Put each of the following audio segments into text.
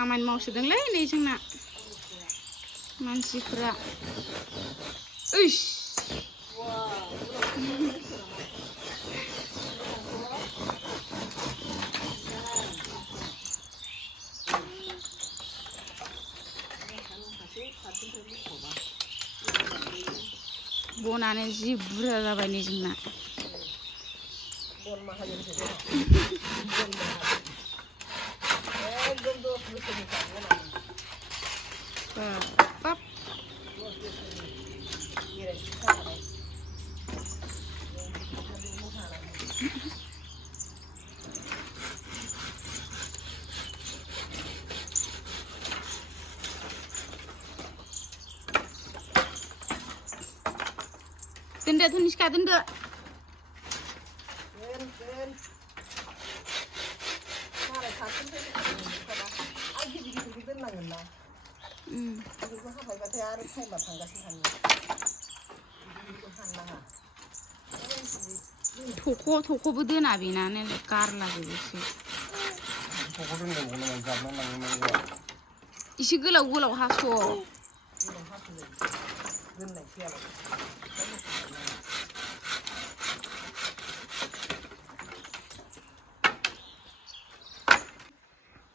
खामानि मावसोदोंलै नै जोंना मानसिफोरा ओइस बनानो जि बुरजा जाबाय नै जोंना दोनदो धनिष्का दोनदो थख'बो दोना बेनानो गारलाजोबोसो एसे गोलाव गोलाव हास'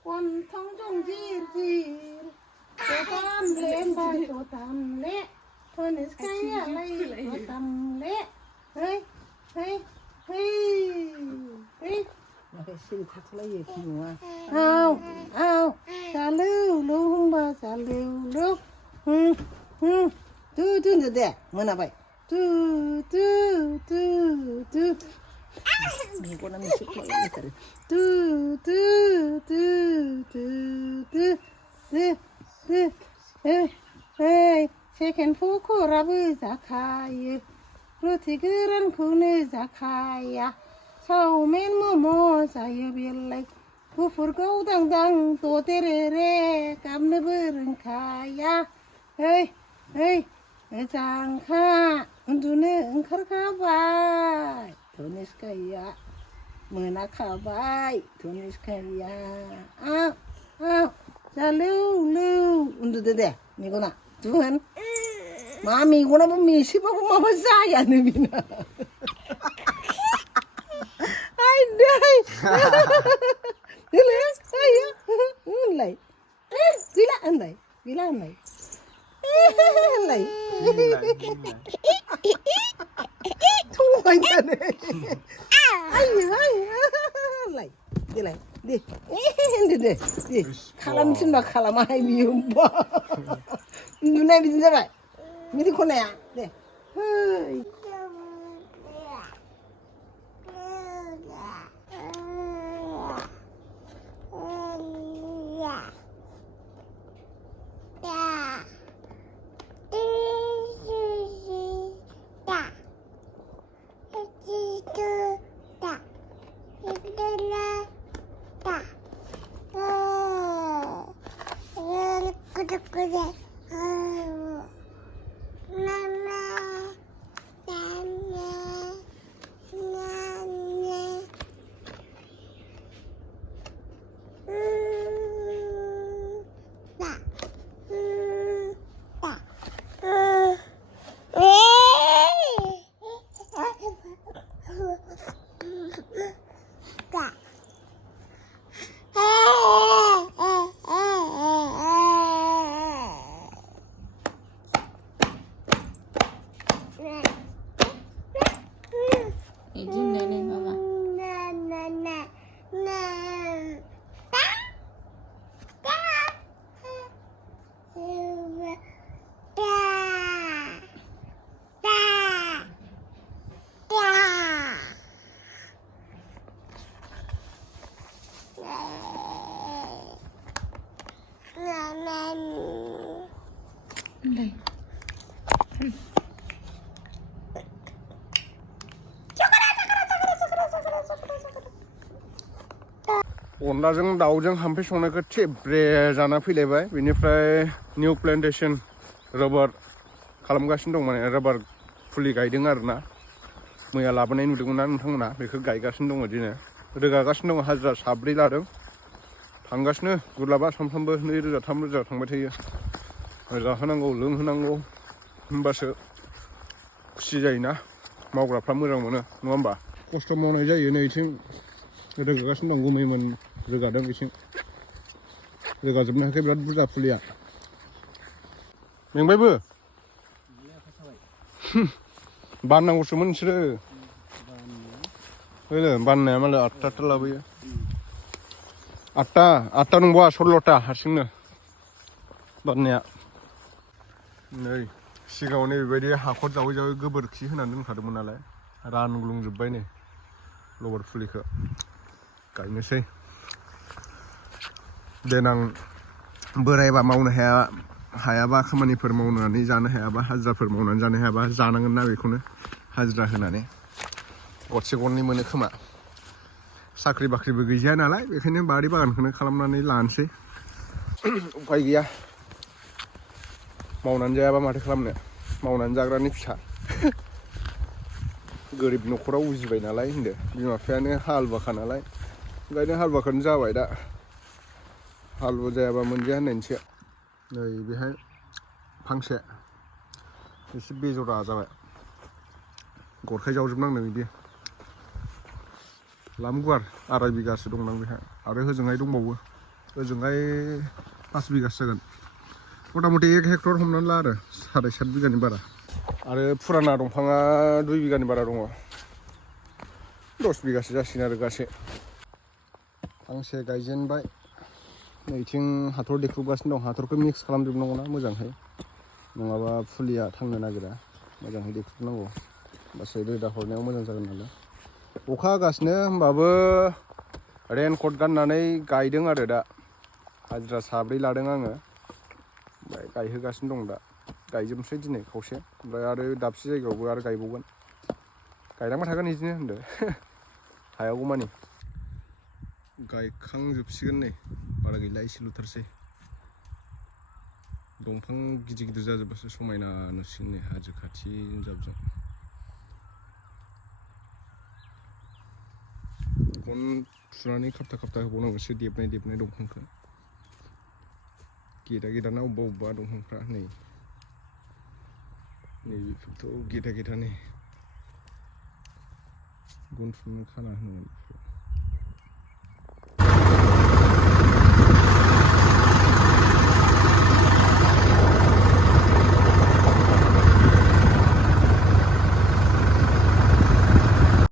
Quần trong jir jir, cho tam lên bài cho tam lệ, thôi nên cái này cho tam lệ, hey hey hey hey, cái gì thật lấy gì nữa, ao, xả lưu không bao xả lưu, tu được đấy, muốn nào vậy, tu, con mình chụp lại cái này, hey, second phố cô ra bơi giá khai, rồi thì cứ rắn khu nơi giá khai, sau men mò say biết lại, cô phur câu đằng tổ tê rê cam nơi bơi rừng khai, hey, chàng kha, tu nơi khá bài. Dhaniskaya, mana kabai, Dhaniskaya, lu, untuk deh, ni kau nak, Tuhan, mami kau nak misi apa mama saya ni bina, aidai, lihat saya, mulai, bila andai, Tuhan kan, lay, di, kalam sini kalam ay bium ba, nuna bisa jaga, mesti kau nak, deh, अनलाजों दाउजों हामफे संनायखौ थिब्रे जाना फैलायबाय बेनिफ्राय new plantation rubber खालामगासिनो दं माने rubber फुलि गायदों आरोना मैया लाबोनाय नुदोंमोन ना नोंथांमोना बेखौ गायगासिनो दङ दिनै रोगागासिनो दङ हाजिरा साब्रै लादों थांगासिनो गुरलाबा सानफ्रामबो 2,000 3,000 थांबाय थायो जाहोनांगौ लोंहोनांगौ होमबासो खुसि जायोना मावग्राफ्रा मोजां मोनो नङा होमबा खस्थ' मावनाय जायो नैथिं रोगागासिनो दं गुमैमोन रोगादों बिथिं रोगाजोबनो हायाखै बिराद बुरजा फुलिया मेंबायबो बाननांगौसोमोन नोंसोरो बाननाया मालाय 8टा लाबोयो 8टा नंबावा 16टा हारसिंनो बाननाया नै सिगाङाव नैबेबायदि हाखर जावै जावै गोबोरखि होनानै दोनखादोंमोन नालाय रानग्लुंजोब्बाय नै लबर फुलिखौ गायनोसै देनां बोरायबा मावनो हायाबा खामानिफोर मावनानै जानो हायाबा हाजिराफोर मावनानै जानो हायाबा जानांगोन ना बेखौनो हाजिरा होनानै गरसे गरनै मोनो खोमा साख्रि बाख्रिबो गैजाया नालाय बेखायनो बारि बागानखौनो खालामनानै लानोसै उफाय गैया मावनानै जायाबा माथो खालामनो मावनानै जाग्रानि फिसा गोरिब न'खराव उजिबाय नालाय होनदो बिमा बिफायानो हालुवाखा नालाय ओंखायनो हालुवाखौनो जाबाय दा हालुवा जायाबा मोनजाया होननायनिसो नै बेहाय फांसे एसे बेजरा जाबाय गरखाय जावजोबनांदों बिदि लाम गुवार 2.5 बिगासो दंदां बेहाय आरो होजोंहाय दंबावो ओजोंहाय 5 बिगासो जागोन मथा मथि 1 हेक्टर हमनानै ला आरो 7.5 बिगानि बारा आरो फुराना दंफाङा 2 बिगानि बारा दङ 10 बिगासो जासिगोन आरो गासै फांसे गायजेनबाय नैथिं हाथर देख्रुबगासिनो दं हाथरखौ मिक्स खालामजोबनांगौना मोजांहाय नङाबा फुलिया थांनो नागिरा मोजांहाय देख्रुबनांगौ होमबासो रोदा हरनायाव मोजां जागोन नालाय अखा हागासिनो होमबाबो रेनकट गाननानै गायदों आरो दा हाजिरा 3 लादों आङो ओमफ्राय गायहोगासिनो दं दा गायजोबनोसै दिनै खावसे ओमफ्राय आरो दाबसे जायगायावबो आरो गायबावगोन गायलांबाय थागोन बिदिनो होनदो हायागौमानि गायखांजोबसिगोन नै बारा गैला एसेल'थारसै दंफां गिदिर गिदिर जाजोबबासो समायना नुसिगोन नै हाजो खाथि जाबजों गन थुनानै खाबथा खाबथा होबावनांगौसो देबनाय दंफांखौ गेदा अबेबा दंफांफ्रा नैबेफोरथ' गेदा नै गन थुनानै खाना होनांगोन